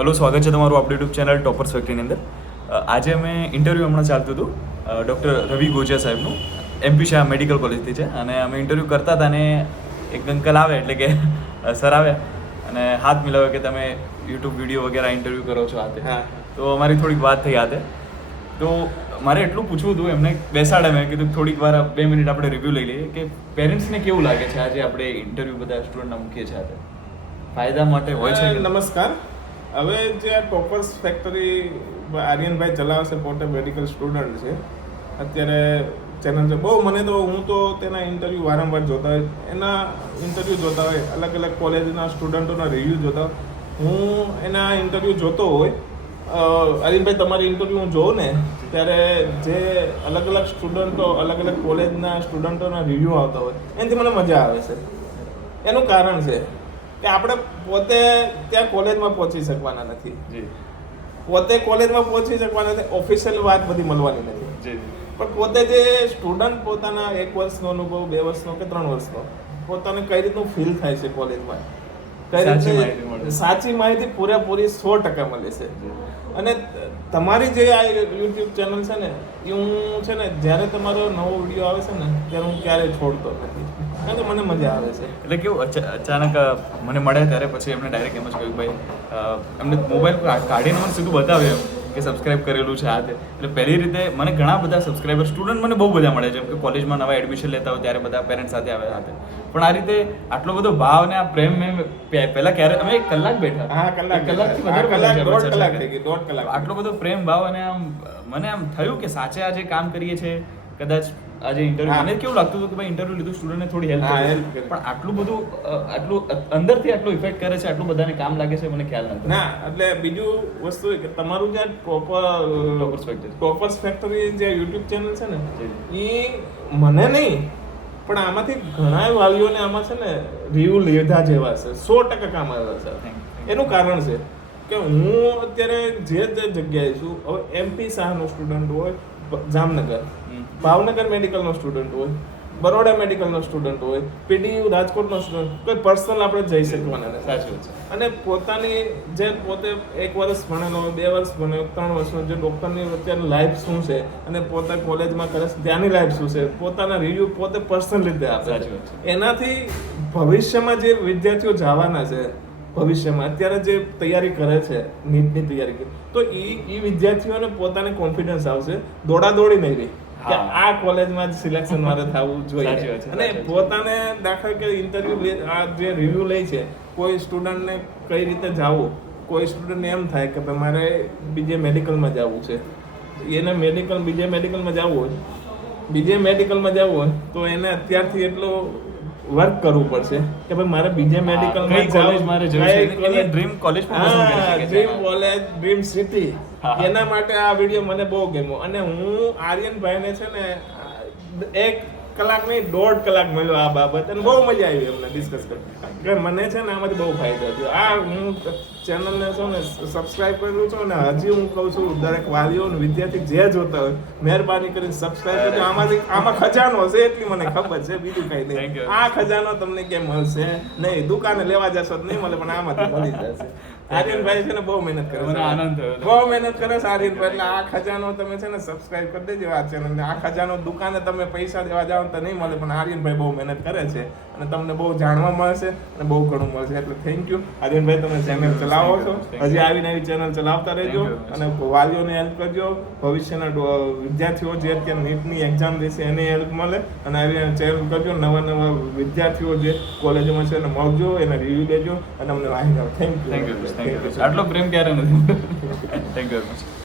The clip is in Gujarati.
હલો, સ્વાગત છે તમારું આપણું યુટ્યુબ ચેનલ ટોપર્સ ફેક્ટરીની અંદર. આજે અમે ઇન્ટરવ્યૂ હમણાં ચાલતું હતું ડૉક્ટર રવિ ગોજિયા સાહેબનું. એમપી શાહ મેડિકલ કોલેજથી છે અને અમે ઇન્ટરવ્યૂ કરતા હતા અને એક અંકલ આવે એટલે કે સર આવે અને હાથ મિલાવે કે તમે યુટ્યુબ વિડીયો વગેરે ઇન્ટરવ્યૂ કરો છો હાથે. તો અમારી થોડીક વાત થઈ હાથે. તો મારે એટલું પૂછવું હતું, એમને બેસાડે મેં કીધું થોડીક વાર 2 મિનિટ આપણે રિવ્યૂ લઈ લઈએ કે પેરેન્ટ્સને કેવું લાગે છે આજે આપણે ઇન્ટરવ્યૂ બધા સ્ટુડન્ટના મૂકીએ છીએ હાથે. ફાયદા માટે હોય છે. નમસ્કાર. હવે જે આ ટોપર્સ ફેક્ટરી આર્યનભાઈ ચલાવે છે, પોતે મેડિકલ સ્ટુડન્ટ છે. અત્યારે ચેનલ છે બહુ, મને તો હું તો તેના ઇન્ટરવ્યૂ વારંવાર જોતા હોય, એના ઇન્ટરવ્યૂ જોતા હોય, અલગ અલગ કોલેજના સ્ટુડન્ટોના રિવ્યૂ જોતા હોય. હું એના ઇન્ટરવ્યૂ જોતો હોય. આર્યનભાઈ તમારી ઇન્ટરવ્યૂ હું જોઉં ને ત્યારે જે અલગ અલગ સ્ટુડન્ટો, અલગ અલગ કોલેજના સ્ટુડન્ટોના રિવ્યૂ આવતા હોય એનાથી મને મજા આવે છે. એનું કારણ છે કે આપણે પોતે ત્યાં કોલેજમાં પહોંચી શકવાના નથી, પોતે કોલેજમાં પહોંચી શકવાના નથી, ઓફિશિયલ વાત બધી મળવાની નથી. પણ પોતે જે સ્ટુડન્ટ પોતાના 1 વર્ષનો અનુભવ, 2 વર્ષનો કે 3 વર્ષનો પોતાને કઈ રીતનું ફીલ થાય છે કોલેજમાં, કઈ રીતે સાચી માહિતી પૂરેપૂરી 100% મળે છે. અને તમારી જે આ યુટ્યુબ ચેનલ છે ને એ હું છે ને જ્યારે તમારો નવો વિડીયો આવે છે ને ત્યારે હું ક્યારેય છોડતો નથી, કારણ કે મને મજા આવે છે. એટલે કેવું અચાનક મને મળે ત્યારે પછી એમને ડાયરેક્ટ એમ જ કહ્યું ભાઈ, એમને મોબાઈલ કાઢીને મને સીધું બતાવ્યું કે સબસ્ક્રાઇબ કરેલું છે આ તે. એટલે પહેલી રીતે મને ઘણા બધા સબસ્ક્રાઈબર સ્ટુડન્ટ મને બહુ બધા મળે છે, જેમ કે કોલેજમાં નવા એડમિશન લેતા હોય ત્યારે બધા પેરેન્ટ્સ સાથે આવે સાથે. પણ આ રીતે આટલો બધો ભાવ ને આ પ્રેમ મેં પહેલા ક્યારે અમે 1 કલાક બેઠા. હા, કલાકથી વધારે, 1.5 કલાક. આટલો બધો પ્રેમ ભાવ અને આમ મને આમ થયું કે સાચે આજે કામ કરીએ છીએ. કદાચ આજે ઇન્ટરવ્યુ મને કેવું લાગતું હતું કે ભાઈ ઇન્ટરવ્યુ લીધું, સ્ટુડન્ટને થોડી હેલ્પ કરી, પણ આટલું બધું આટલું અંદરથી આટલું ઇફેક્ટ કરે છે, આટલું બધાને કામ લાગે છે, મને ખ્યાલ નહોતો. ના, એટલે બીજું વસ્તુ કે તમારું જે ટોપર્સ ફેક્ટરી જે યુટ્યુબ ચેનલ છે ને એ મને નહીં પણ આમાંથી ઘણા વાલીઓને આમાં છે ને રિવ્યુ લીધા જેવા છે, 100% કામ આવ્યા છે. એનું કારણ છે કે હું અત્યારે જે જગ્યાએ છું, હવે એમપી શાહનો સ્ટુડન્ટ હોય જામનગર, ભાવનગર મેડિકલનો સ્ટુડન્ટ હોય, બરોડા મેડિકલનો સ્ટુડન્ટ હોય, પીડીયુ રાજકોટનો સ્ટુડન્ટ, કોઈ પર્સનલ આપણે જઈ શકવાના નથી. સાચું છે. અને પોતાની જે પોતે 1 વર્ષ ભણેલો હોય, 2 વર્ષ ભણેલો, 3 વર્ષનો જે ડૉક્ટરની અત્યારે લાઈફ શું છે અને પોતે કોલેજમાં કરે છે ત્યાંની લાઈફ શું છે, પોતાના રિવ્યૂ પોતે પર્સનલ રીતે આપે છે. એનાથી ભવિષ્યમાં જે વિદ્યાર્થીઓ જવાના છે, ભવિષ્યમાં અત્યારે જે તૈયારી કરે છે, નીટની તૈયારી કરે, તો એ વિદ્યાર્થીઓને પોતાને કોન્ફિડન્સ આવશે, દોડાદોડી નહીં રહી કે આ કોલેજમાં જ સિલેક્શન મારે થવું જોઈએ. અને પોતાને દાખલા કે ઇન્ટરવ્યુ આ જે રિવ્યુ લે છે, કોઈ સ્ટુડન્ટને કઈ રીતે જવું, કોઈ સ્ટુડન્ટને એમ થાય કે ભાઈ મારે બીજે મેડિકલમાં જવું છે, એને બીજે મેડિકલમાં જવું હોય તો એને અત્યારથી એટલો વર્ક કરવું પડશે કે ભાઈ મારે બીજે મેડિકલમાં ડ્રીમ કોલેજ, ડ્રીમ સિટી. એના માટે આ વિડીયો મને બહુ ગમ્યો અને હું આર્યનભાઈને છે ને 1 કલાક નહીં 1.5 કલાક મળ્યો આ બાબત અને બહુ મજા આવી એમને ડિસ્કસ કરી. મને છે ને આમાંથી બહુ ફાયદો થયો. આ હું ચેનલને છે ને સબસ્ક્રાઇબ કરેલું છું અને હજી હું કહું છું દરેક વાલીઓ અને વિદ્યાર્થી જે જોતા હોય મહેરબાની કરીને સબસ્ક્રાઇબ કરજો. આમાં ખજાનો છે એટલી મને ખબર છે, બીજું કઈ નહીં. આ ખજાનો તમને કેમ મળશે નહીં, દુકાને લેવા જશો તો નહીં મળે, પણ આમાંથી મળી જશે. આર્યનભાઈ છે ને બહુ મહેનત કરે છે, બહુ મહેનત કરે છે આર્યનભાઈ. એટલે આ ખજાનો તમે છે ને સબસ્ક્રાઇબ કરી દેજો આ ચેનલને. આ ખજાનો દુકાને તમે પૈસા દેવા જાઓ તો નહીં મળે, પણ આર્યનભાઈ બહુ મહેનત કરે છે અને તમને બહુ જાણવા મળશે અને બહુ ઘણું મળશે. એટલે થેન્ક યુ આર્યનભાઈ, તમે ચેનલ ચલાવો છો, હજી આવી નવી ચેનલ ચલાવતા રહેજો અને વાલીઓને હેલ્પ કરજો. ભવિષ્યના વિદ્યાર્થીઓ જે અત્યારે નીટની એક્ઝામ દેશે એને હેલ્પ મળે અને આવી ચેનલ કરજો. નવા વિદ્યાર્થીઓ જે કોલેજમાં છે એને મળજો, એને રિવ્યુ દેજો અને અમને માહિતી આપો. Thank you. આટલો પ્રેમ ક્યારે નથી. Thank you very much.